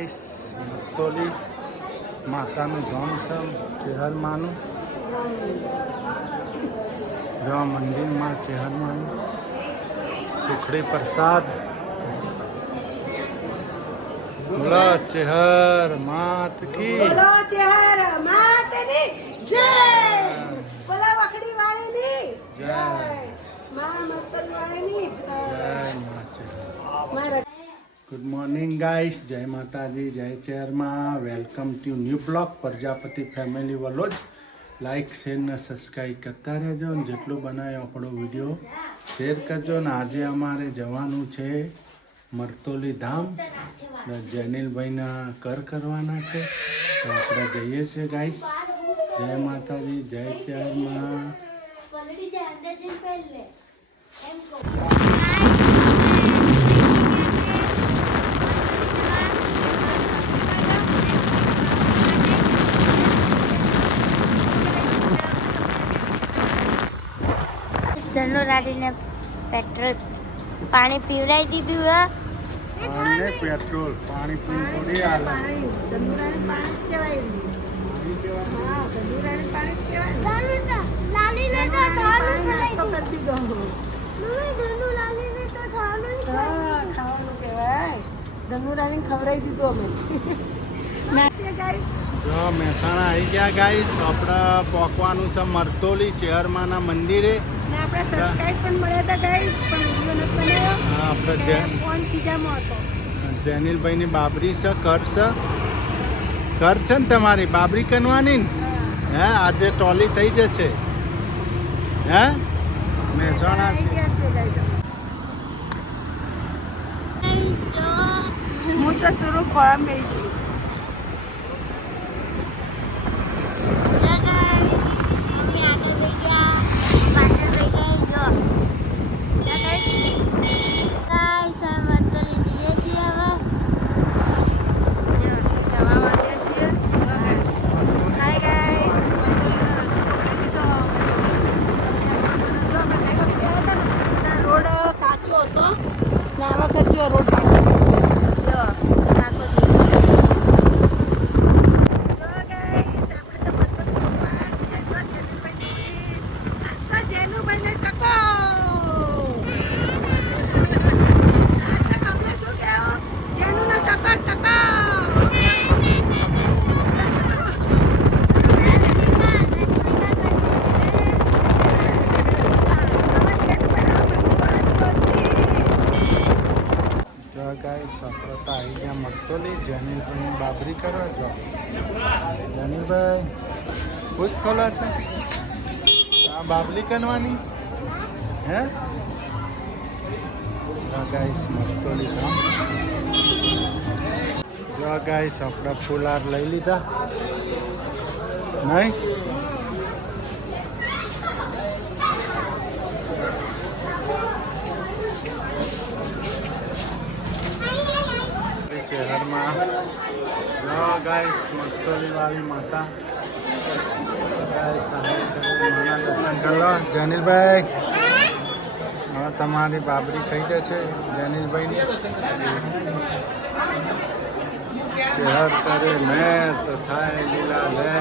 Guys મત્તોલી માતાનું ગામ છે ચેહરમાનું જેવા મંદિરમાં ચેહરમાનું સુખડી પ્રસાદ. બોલા ચેહર માત કી. બોલો ચહેર માતની જય. બોલા વખડી વાળીની જય. જય. મા મસ્તલ વાળીની જય. જય મા ચેહર. મારા ગુડ મોર્નિંગ ગાઈસ જય માતાજી જય ચેરમાં welcome to new blog Prajapati family vlog like share ને સબસ્ક્રાઈબ કરતા રહેજો ને જેટલું બનાવ્યો આપણો વીડિયો શેર કરજો. ને આજે અમારે જવાનું છે મરતોલી ધામ. જૈનિલભાઈના કર કરવાના છે. તો આપણે જઈએ છીએ ગાઈસ જય માતાજી, જય ચેરમાં ક્વોલિટી જે અંદર જઈને પહેલે એમ કહું ધનુ રાડીને પેટ્રોલ પાણી પીવડાવી દીધું હા. અને પેટ્રોલ પાણી પીને થોડી હાલે પાણી. ધનુરાણી પાણી જ કહેવાય હા ધનુરાણી પાણી જ કહેવાય લાલી ને તો ધનુરાણી ખાવાનું પાણી નાસ્તો કરી દીધો મમ્મી ધનુ લાલી ને તો ખાવાનું હા ખાવાનું કહેવાય. ધનુરાણી ખવડાવી દીધું અમે. ગાઈસ. જો મહેસાણા આવી ગયા ગાઈસ. આપણે પહોંચવાનું છે મરતોલી ચેરમાના મંદિરે. ને આપણે સબસ્ક્રાઇબ પણ મળ્યા હતા ગાઈસ પણ વીડિયો નથી બનાવ્યો. હા, આપણે જે ફોન ખીજામાં હતો. જેનિલભાઈની બાબરી છે કર છે. કર છે ને તમારી બાબરી કનવાની ને? હે. આજે ટોલી થઈ જશે. હે? મહેસાણા હું તો શરૂ ખોળા મેં છું મમ્મી આગળ વહી ગયા પાછળ વહી ગઈ જો ગાઈસ અમે મરતોલી જઈએ છીએ હવે જવા માંડ્યા છીએ હાય ગાઈસ રસ્તો પકડી લીધો અમે તો. જો અમે ગઈ વખતે આવ્યા હતા ને રોડ કાચો હતો ને આ વખત જો રોડ પાકો જો કાકો દીધો જો ગાઈસ આપણે તો મરતોલી પહોંચવા છીએ જો જેનુભાઈ આ તો જેનુભાઈને ટકો આ તો તમને શું કહેવું જેનુનો ટકો ટકો જો ગાઈસ આપણે તો આવી ગયા જેનિલભાઈની બાબરી કરો છો? જેનિલભાઈ ખુશ ખોલો છે? આ બાબરી કરવાની? હે? ગાઈસ મસ્તો લીધા જો ગાઈસ આપણે ફૂલાર લઈ લીધા. નહીં? ચહેરમાં જો ગાઈસ મસ્તોલી વાળી માતા દર્શન કરી જનીલભાઈ. હવે તમારી બાબરી થઈ જશે, જનીલભાઈની. ચેહર કરે મેં, તો થાય લીલા લે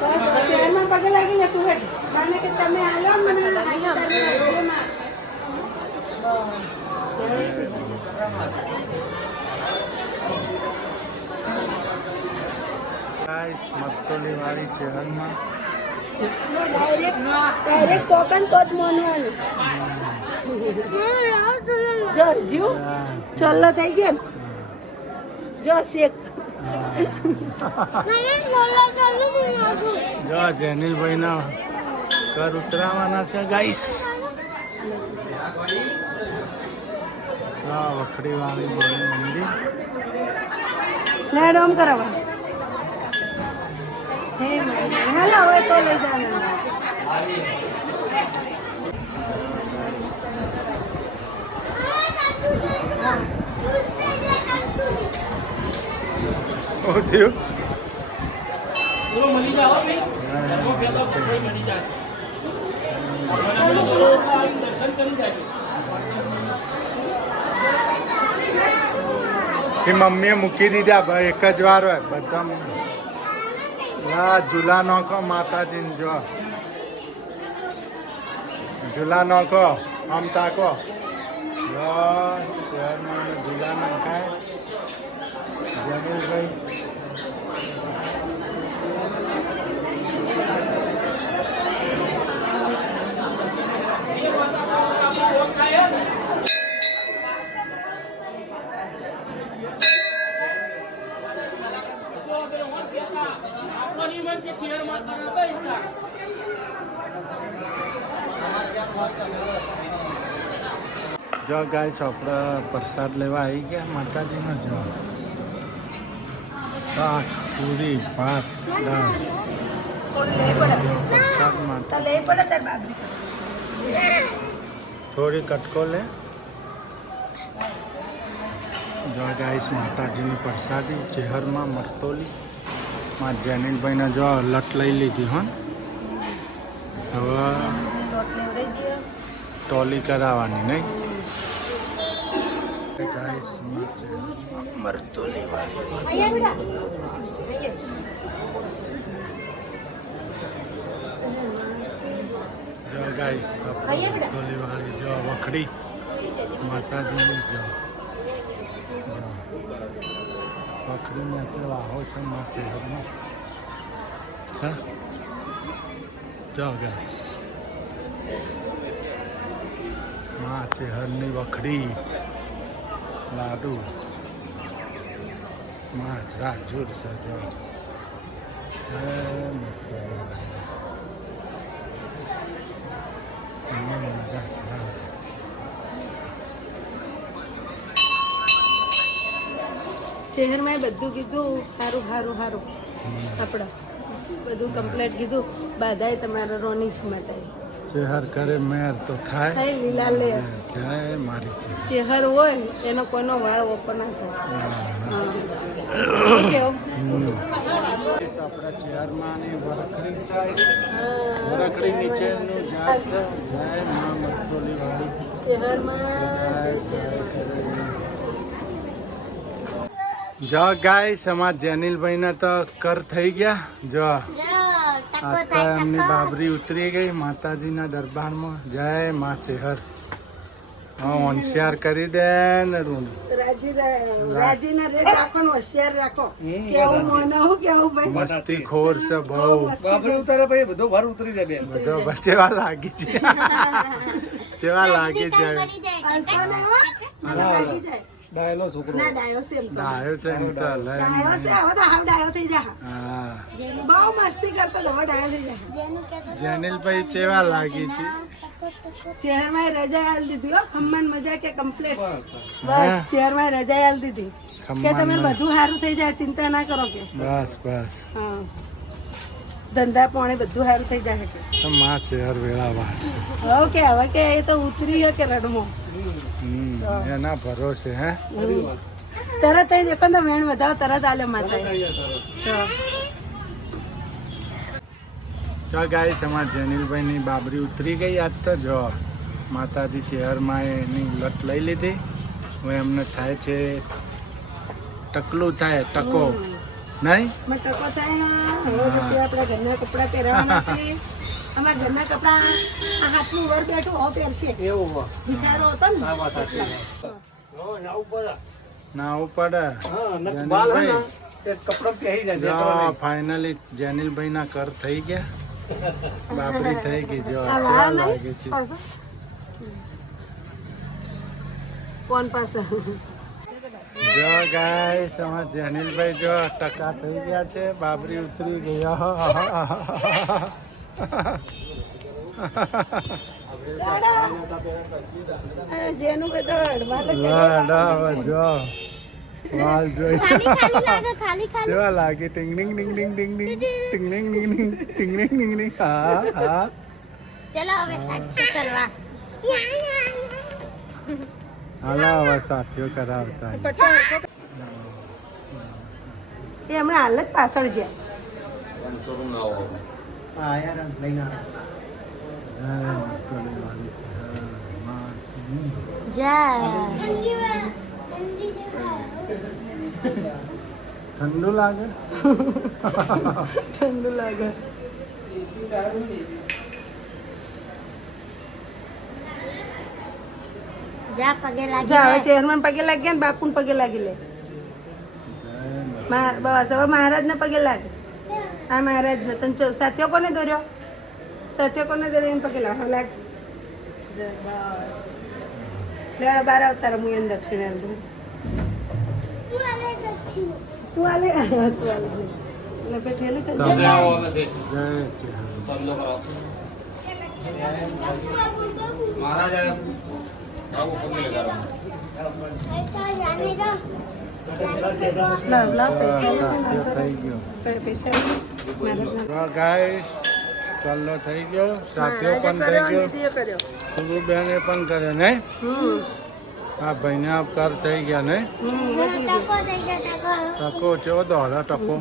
બસ શહેરમાં પગે લાગી લે તું હેઠ મને કે તમે આલો મને ગાઈસ મસ્તોલી વાળી ચેહરમાં ડાયરેક્ટ ડાયરેક્ટ ટોકન તો જ માનવાનું. જો જો. ચલ્લો થઈ ગયો. જો શેક. જો જેનિલભાઈના કર ઉતરાવાના છે ગાઈસ હા વખડી વાળી મંદિર. લેડ ઓમ કરાવવા હેલો હવે તો લઈ જવાનું હા જાય એ મમ્મીએ મૂકી દીધા એક જ વાર હોય બધા હા ઝૂલા નોખો માતાજીને જો. ઝૂલા નોખો આમ તાકો. ઝૂલા નખાય જમીલભાઈ આપણો નિયમ કે ચેર માતા બેસતા જો ગાય ચોપડા પ્રસાદ લેવા આવી ગયા માતાજીનો જો શાક પૂરી ભાત દાળ. થોડી કટકો લે. જો ગાઈસ માતાજીની પ્રસાદી ચેહરમાં મરતોલી. માં જેનિલભાઈને જો લટ લઈ લીધી હો હવે ટોલી કરાવવાની નહીં. ગાઈસ મરતોલી વાળી અહીંયા જો ગાઈસ મરતોલી વાળી જો વખડી માતાજીની જો. વખડીમાં છે વાહો છે માથે ઘરમાં છે જો ગાઈસમાં છે હરની વખડી લાડુ. માછ રાજૂર સજો. શહેરમાં બધું કીધું સારું સારું સારું આપણે. બધું કમ્પ્લીટ કીધું. બાધાએ તમારા રોની જ માતા ચેહર કરે મેર તો થાય. લીલા લે. જય મારી છે શહેર હોય એનો કોઈનો વાળ ઓપો ના થાય. આપણા ચહેરમાં ને વરખડી જાય વરખડી નીચેનું ઝાડ છે. જય મા મરતોલી વાળી. કરે. જો ગાય સમાજ જેનિલભાઈ તો કર થઈ ગયા. જો. એમની બાબરી ઉતરી ગઈ માતાજીના દરબારમાં. જય મા ચેહર હા હોશિયાર કરી દે ને રૂમ. રાજીના રેટ રાખો ને હોશિયાર રાખો. કેવું મોને હું કેવું ભાઈ? મસ્તી ખોર છે બહુ. બાબરી ઉતારે ભાઈ બધો ભાર ઉતરી જાય બેન. બધો બચેવા લાગી છે જેવા જાય લાગી જાય. ડાયલો છોકરો. ના ડાયો છે એમ તો. ડાયો છે એમ તો ડાયો છે હવે તો હાવ ડાયો થઈ જા. હા. બહુ મસ્તી કરતો હવે ડાયો થઈ જા. જેનિલ ભાઈ ચેવા લાગી છે? ચહેરમાં રજા આલ દીધી હો ખમ્મન મજા કે કમ્પ્લીટ. બસ ચહેરમાં રજા આલ દીધી. કે તમે બધું સારું થઈ જાય ચિંતા ના કરો કે. બસ બસ. હા. ધંધા પાણી બધું સારું થઈ જાય કે? તો માં ચેહર વેળા વાળશે હવે કે હવે કે એ તો ઉતરી ગયો કે રડમો એના ભરોસે હે? તરત જ એક તો વેણ વધાવો તરત આલે માતા જો ગાઈસ અમારા જેનિલભાઈની બાબરી ઉતરી ગઈ આજ તો જો માતાજી ચેહરમાં એની લટ લઈ લીધી. હવે એમને થાય છે ટકલું થાય ટકો. નહીં? માં ટકો થાય હવે પછી આપણા ઘરના કપડાં પહેરવાના છે અમારા ઘરના કપડાં આ હાથનું વર બેઠું હો પહેરશે એવું હો. ભિખારો હતો ને હા ને બાલ હે ને કપડા પહેરી જાય જો ફાઇનલી જેનિલભાઈ ના કર થઈ ગયા. બાપરી થઈ ગઈ જો લાગે છે. કોણ પાસે? જો ગાય સમા જેનિલભાઈ જો ટકા થઈ ગયા છે બાબરી ઉતરી ગયા લાગે ખાલી ખાલી કેવા લાગે ટિંગ ટિંગ ટિંગ ટિંગ ટિંગ ટિંગ ટિંગ ટિંગ ટિંગ ટિંગ ટિંગ ટિંગ ટિંગ ટિંગ હા હા ચલો હવે સાક્ષી કરવા હાલાવા સાથીઓ કરાવતા એ હમણાં હાલ પાછળ ગયા. ઠંડુ લાગે? ઠંડુ લાગે. જા પગે લાગી જા હવે ચેરમેન પગે લાગી ગયા ને બાપુને પગે લાગી લે. બસ હવે મહારાજને પગે લાગે. હા મહારાજને. તને ચો- સાથીઓ કોને દોર્યો? સાથીઓ કોને દોર્યો? એને પગે લાગે. લાગ. બસ. લેવા બાર અવતાર હું એને દક્ષિણા દઉં તું. તું આલે તું આલે જય ચાલો થઈ ગયો. સાથીઓ પણ થઈ ગયો. સુગુબેન એ પણ કરે ને આ ભાઈને આપકાર થઈ ગયા ને ટકો ચો દોડા ટકો.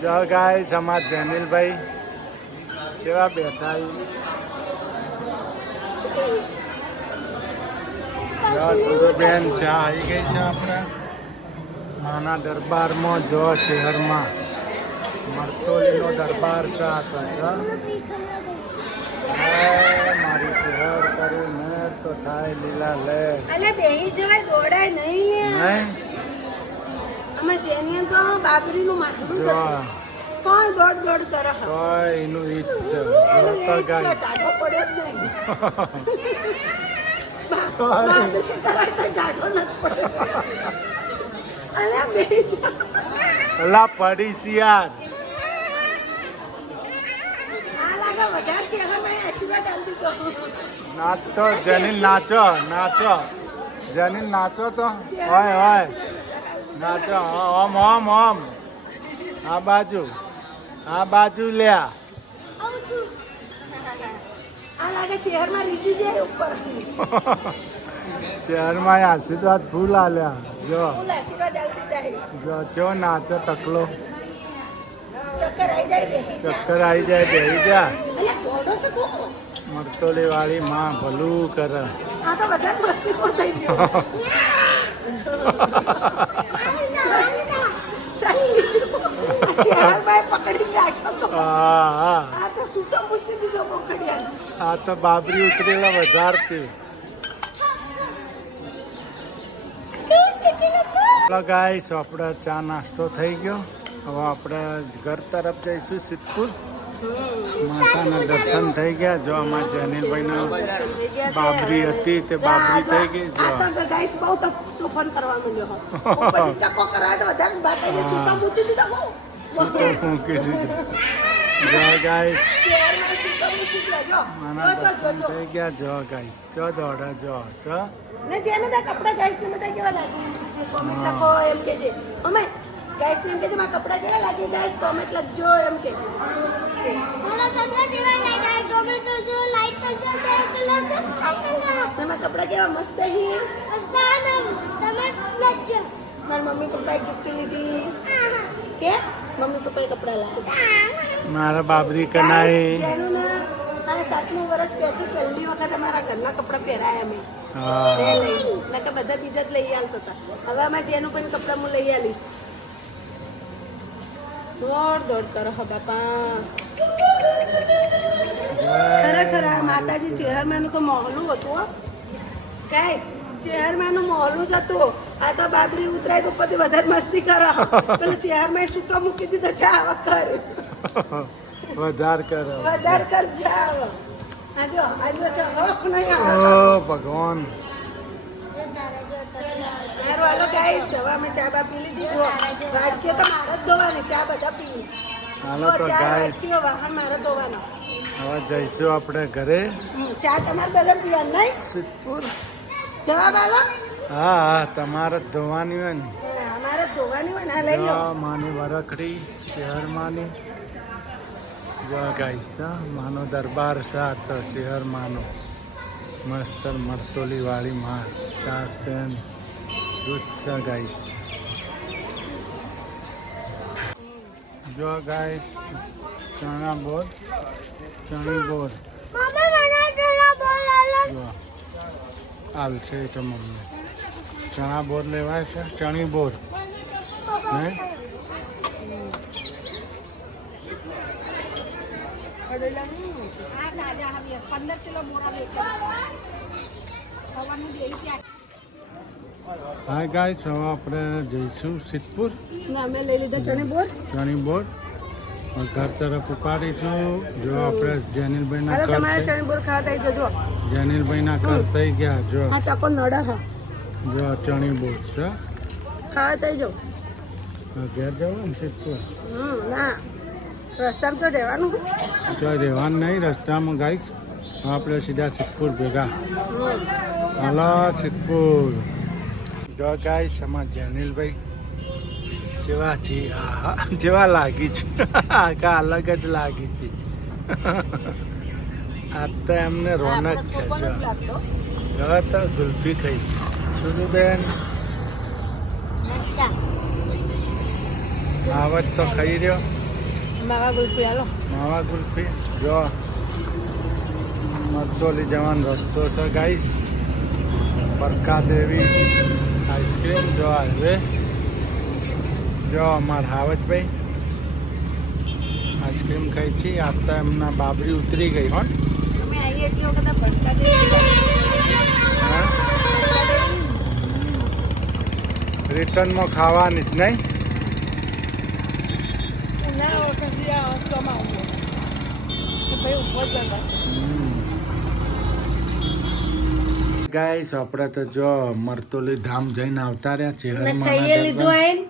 જય ગાય સમાજ જેનિલભાઈ જેવું બેઠા જો ચા આવી ગઈ છે આપણે. નાના દરબારમાં જો શહેરમાં. મરતોલીનો દરબાર છે આ તો છે મારી ચહેર કરી મેં તો થાય લીલા લે અને બેહી જવાય દોડાય નહીં. નહીં? અમે જેની તો બાબરીનું માટલું. કોઈ દોડ દોડ કરે. તો એનું ઈજ છે તો ગાય. ટાઢો પડ્યો જ નહીં. કરાય તો ટાઢો. અલે પડી છે યાર. નાચતો જનીલ નાચો નાચો. જનીલ નાચો તો. હોય હોય. નાચો. ઓમ ઓમ ઓમ આ બાજુ. આ બાજુ લ્યા. આ લાગે ચહેરમાં રીજી જાય ઉપર. શહેરમાં આશીર્વાદ ફૂલ આલ્યા. જો. જો જો નાચો તકલો ચક્કર આવી જાય બેહી જા. મરતોલી વાળી માં ભલું કરે. આ તો વધારે મસ્તી ખોર થઈ ગયો. આ તો બાબરી ઉતરેલા વધારતી. ગાઈસ આપણે ચા નાસ્તો થઈ ગયો. હવે આપણે ઘર તરફ જઈશું સિદ્ધપુર. માતાના દર્શન થઈ ગયા. જો આમાં જનીલભાઈના બાબરી હતી તે બાબરી થઈ ગઈ. જો. ગાઈસ બહુ તોફાન કરવા સૂતો મૂકી દીધો જો ગાય મારા ને જેને તા કપડા ને બધા કેવા લાગે કોમેન્ટ એમ કે જે અમે ગાઈસ ને એમ કે મારા કપડા કેવા લાગે ગાઈસ કોમેન્ટ લખજો એમ કે મારા કપડા કેવા મસ્ત હી મસ્ત મમ્મી પપ્પાએ ગિફ્ટ લીધી કે મમ્મી પપ્પાએ કપડાં લાવ્યા. મારા બાબરી કનાએ. સાતમું વર્ષ પહેલું પહેલી વખત અમારા ઘરના કપડાં પહેરાયા મેં બધા બીજા જ લઈ આલતા હતા. હવે આમાં જેનું પણ કપડાં હું લઈ આવીશ દોડ દોડ કરો હો બાપા. ખરેખર આ માતાજી ચેહરમાનું તો મોહલું હતું ગાઈસ ચેહરમાનું મોહલું જ હતું. આ તો બાબરી ઉતરાય તો પછી વધારે મસ્તી કરો. પેલું ચેહરમાં સૂટો મૂકી દીધો જાવ કર વધાર કર. વધાર કર જાવ આજો આજો જો હક નહીં ઓ ભગવાન. મારો હાલો ગાઈસ હવે અમે ચા બા પી લીધી. જો વાટકીઓ તો મારે જ ધોવાની ચા બધા પી હાલો તો ગાઈસ વાહન મારે ધોવાનો. હવે જઈશું આપણે ઘરે. ચા તમારે બધા પીવાનું નહીં? સિદ્ધપુર. જવાબ આલો. હા હા તમારે ધોવાની હોય ને. અમારે ધોવાની હોય ને લઈ લો. માની વરખડી શહેરમાંની જો ગાઈસ માનો દરબાર સાત શહેર માનો. મસ્ત મરતોલી વાળી માં ચાસ પેન દૂધ છે ગાઈસ જો ગાઈસ ચણા બોર ચણી બોર. જો આવશે તો મમ્મી. ચણા બોર લેવાય છે ચણી બોર. હે? પંદર કિલો બોરા ખવાનું હા ગાઈસ હવે આપણે જઈશું સિદ્ધપુર. અમે લઈ લીધા ચણે બોર. ચણી બોર. ઘર તરફ ઉપાડીશું. જો આપણે જેનિલભાઈના ઘર જેનિલભાઈના ઘર થઈ ગયા જો. ટકો નડે હા. જો ચણી બોલ છે. ખાવા થઈ આ ઘેર જવાનું ને સિદ્ધપુર ના. રસ્તામાં તો રહેવાનું. જો રહેવાનું નહીં રસ્તામાં ગાઈશ આપણે સીધા સિદ્ધપુર ભેગા. હાલો સિદ્ધપુર. જો ગાઈશ અમાર જેનિલભાઈ જેવા છે આહા, જેવા લાગી છે. કા અલગ જ લાગી છે. આ તો એમને રોનક છે જો. હવે તો ગુલ્ફી ખાઈ સુરુબેન આવત તો ખાઈ રહ્યો. માવા ગુલ્ફી હાલો. માવા ગુલ્ફી જો. મરદોલી જવાનો રસ્તો છે ગાઈસ. પરકા દેવી આઈસ્ક્રીમ જો આવે. જો અમાર હાવતભાઈ આઈસ્ક્રીમ ખાઈ છે. આજ તો એમના બાબરી ઉતરી ગઈ હો. અમે આવીએ એટલી વખત આ ભરતા રિટર્નમાં ખાવાની જ નહીં. ગાઈસ આપણે તો જો મરતોલી ધામ જઈને આવતા રહ્યા છે લીધું આઈન.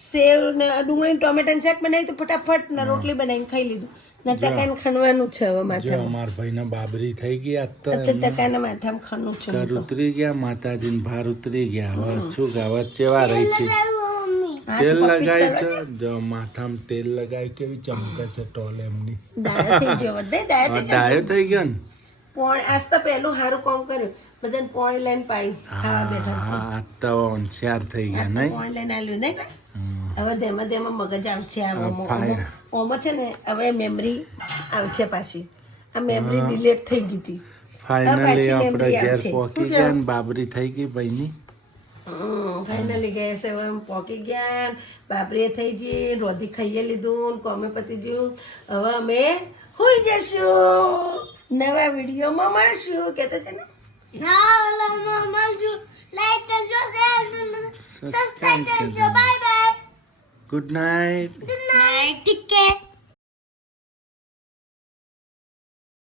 સેવ ને ડુંગળી ટોમેટાની શાક બનાવી તો ફટાફટ ને રોટલી બનાવીને ખાઈ લીધું. ટકાને ખણવાનું છે હવે જો અમાર ભાઈના બાબરી થઈ ગઈ આજ તો અત્યારે માથામાં ખણવું છે ઘર ઉતરી ગયા માતાજીને ભાર ઉતરી ગયા. હવે શું કે ચેવા રહી છે? તેલ લગાય છે? જો માથામાં તેલ લગાય કેવી ચમકે છે ટોલ એમની. બધે ડાયો થઈ ગયો. ને? પોણ આજ તો પહેલું સારું કામ કર્યું. બધાને પોણી લઈને પાઈ ખાવા બેઠા. હા તો હોશિયાર થઈ ગયા નહીં? પોણી લઈને આવ્યું નહીં. હવે ધીમે ધીમે મગજ આવશે આ ઓમો છે ને હવે મેમરી આવશે પાછી. આ મેમરી ડિલેટ થઈ ગઈ હતી. ફાઇનલી આપણે ઘેર પહોંચી ગયા ને બાબરી થઈ ગઈ ભાઈની. ફાઇનલી ગેસ છે હવે પોકી ગયા ને થઈ ગઈ રોધી ખાઈએ લીધું ને કોમે પતી ગયું. હવે અમે હોઈ જશું નવા વિડીયોમાં મળશું. કહેતા છે ને? હા ઓલા મમ્મા લાઈક કરજો શેર કરજો સબસ્ક્રાઇબ કરજો. Bye bye good night good night ઠીક છે